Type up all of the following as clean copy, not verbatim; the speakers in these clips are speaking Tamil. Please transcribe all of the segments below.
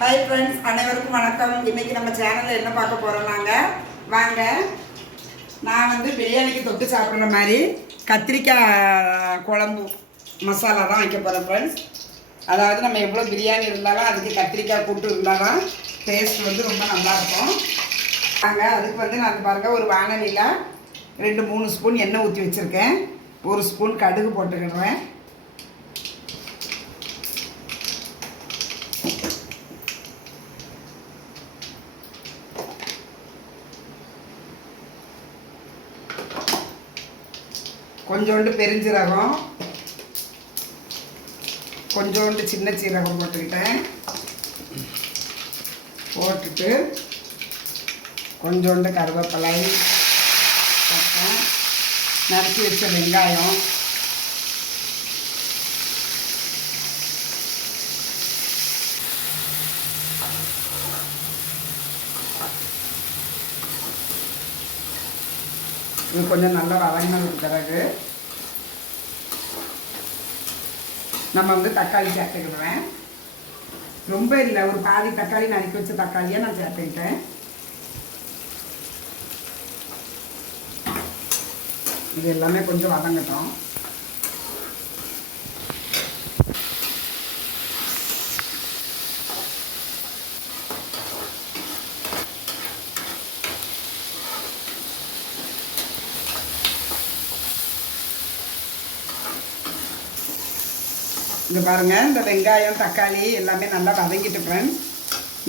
ஹாய் ஃப்ரெண்ட்ஸ், அனைவருக்கும் வணக்கம். இன்றைக்கி நம்ம சேனலில் என்ன பார்க்க போகிறோம்னாங்க, வாங்க. நான் வந்து பிரியாணிக்கு தொட்டு சாப்பிட்ற மாதிரி கத்திரிக்காய் குழம்பு மசாலா தான் வைக்க போகிறேன் ஃப்ரெண்ட்ஸ். அதாவது நம்ம எவ்வளோ பிரியாணி இருந்தாலும் அதுக்கு கத்திரிக்காய் கூட்டு இருந்தால் தான் டேஸ்ட் வந்து ரொம்ப நல்லாயிருக்கும். வாங்க, அதுக்கு வந்து நான் பாருங்கள், ஒரு வானலியில் 2-3 ஸ்பூன் எண்ணெய் ஊற்றி வச்சுருக்கேன். 1 ஸ்பூன் கடுகு போட்டுக்கிடுறேன். கொஞ்சோண்டு பெருஞ்சீரகம், கொஞ்சோண்டு சின்ன சீரகம் போட்டுக்கிட்டேன். போட்டுட்டு கொஞ்சோண்டு கருவேப்பிலை, நறுக்கி வச்ச வெங்காயம், இது கொஞ்சம் நல்லா வதங்கினதுக்கு பிறகு நம்ம வந்து தக்காளி சேர்த்துக்கிடுவேன். ரொம்ப இல்லை, ஒரு பாதி தக்காளி நறுக்கி வச்ச தக்காளியை நான் சேர்த்துக்கிட்டேன். இது எல்லாமே கொஞ்சம் வதங்கட்டும். இங்கே பாருங்கள், இந்த வெங்காயம் தக்காளி எல்லாமே நல்லா வதங்கிட்டு ஃப்ரெண்ட்ஸ்.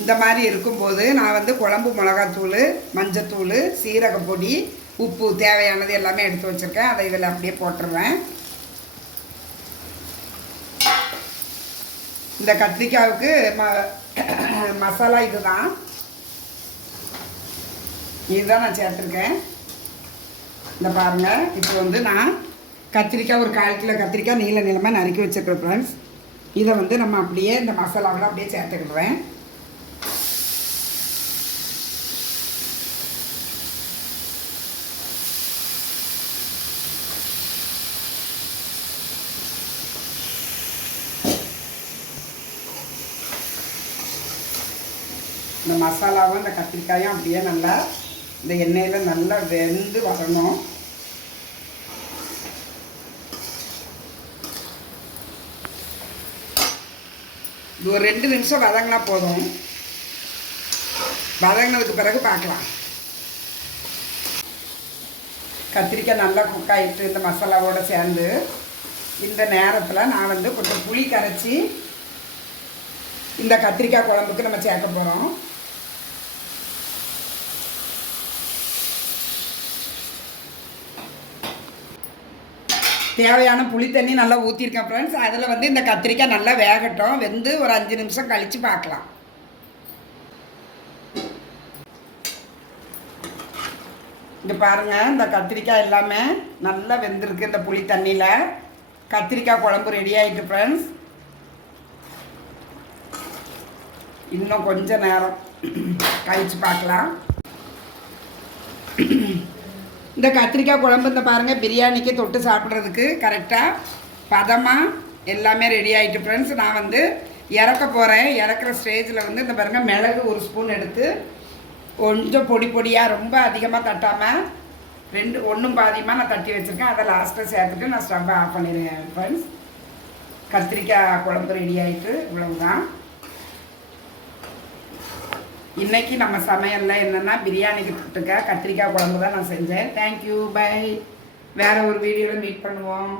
இந்த மாதிரி இருக்கும்போது நான் வந்து குழம்பு மிளகாத்தூள், மஞ்சத்தூள், சீரகப்பொடி, உப்பு தேவையானது எல்லாமே எடுத்து வச்சுருக்கேன். அதை இதில் அப்படியே போட்டுருவேன். இந்த கத்திரிக்காவுக்கு மசாலா இதுதான் நான் சேர்த்துருக்கேன். இந்த பாருங்கள், இப்போ வந்து நான் கத்திரிக்காய் ஒரு 1/4 கிலோ கத்திரிக்காய் நீளமாக நறுக்கி வச்சுருக்கேன் ஃப்ரெண்ட்ஸ். இதை வந்து நம்ம அப்படியே இந்த மசாலாவில் அப்படியே சேர்த்துக்கிடுவேன். இந்த மசாலாவும் இந்த கத்திரிக்காயும் அப்படியே நல்லா இந்த எண்ணெயில் நல்லா வெந்து வரணும். இது ஒரு 2 நிமிஷம் வதங்கினா போதும். வதங்கினதுக்கு பிறகு பார்க்கலாம். கத்திரிக்காய் நல்லா குக் ஆகிட்டு இந்த மசாலாவோடு சேர்ந்து இந்த நேரத்தில் நான் வந்து கொஞ்சம் புளி கரைச்சி இந்த கத்திரிக்காய் குழம்புக்கு நம்ம சேர்க்க போகிறோம். தேவையான புளி தண்ணி நல்லா ஊற்றிருக்கேன் ஃப்ரெண்ட்ஸ். அதில் வந்து இந்த கத்திரிக்காய் நல்லா வேகட்டும். வெந்து ஒரு 5 நிமிஷம் கழித்து பார்க்கலாம். இங்கே பாருங்கள், இந்த கத்திரிக்காய் எல்லாமே நல்லா வெந்திருக்கு. இந்த புளி தண்ணியில் கத்திரிக்காய் குழம்பு ரெடி ஆகிட்டு ஃப்ரெண்ட்ஸ். இன்னும் கொஞ்சம் நேரம் கழித்து பார்க்கலாம். இந்த கத்திரிக்காய் குழம்பு இந்த பாருங்கள், பிரியாணிக்கு தொட்டு சாப்பிட்றதுக்கு கரெக்டாக பதமாக எல்லாமே ரெடி ஆகிட்டு ஃப்ரெண்ட்ஸ். நான் வந்து இறக்க போகிறேன். இறக்குற ஸ்டேஜில் வந்து இந்த பாருங்கள், மிளகு 1 ஸ்பூன் எடுத்து கொஞ்சம் பொடி பொடியாக, ரொம்ப அதிகமாக தட்டாமல் 1 பாதியமாக நான் தட்டி வச்சுருக்கேன். அதை லாஸ்ட்டில் சேர்த்துட்டு நான் ஸ்டவ்வை ஆஃப் பண்ணிடுவேன் ஃப்ரெண்ட்ஸ். கத்திரிக்காய் குழம்பு ரெடி ஆகிட்டு இவ்வளவுதான். இன்றைக்கி நம்ம சமையலில் என்னென்னா, பிரியாணிக்கு தொட்டுக்க கத்திரிக்காய் குழம்பு தான் நான் செஞ்சேன். Thank you, bye. வேறு ஒரு வீடியோவில் மீட் பண்ணுவோம்.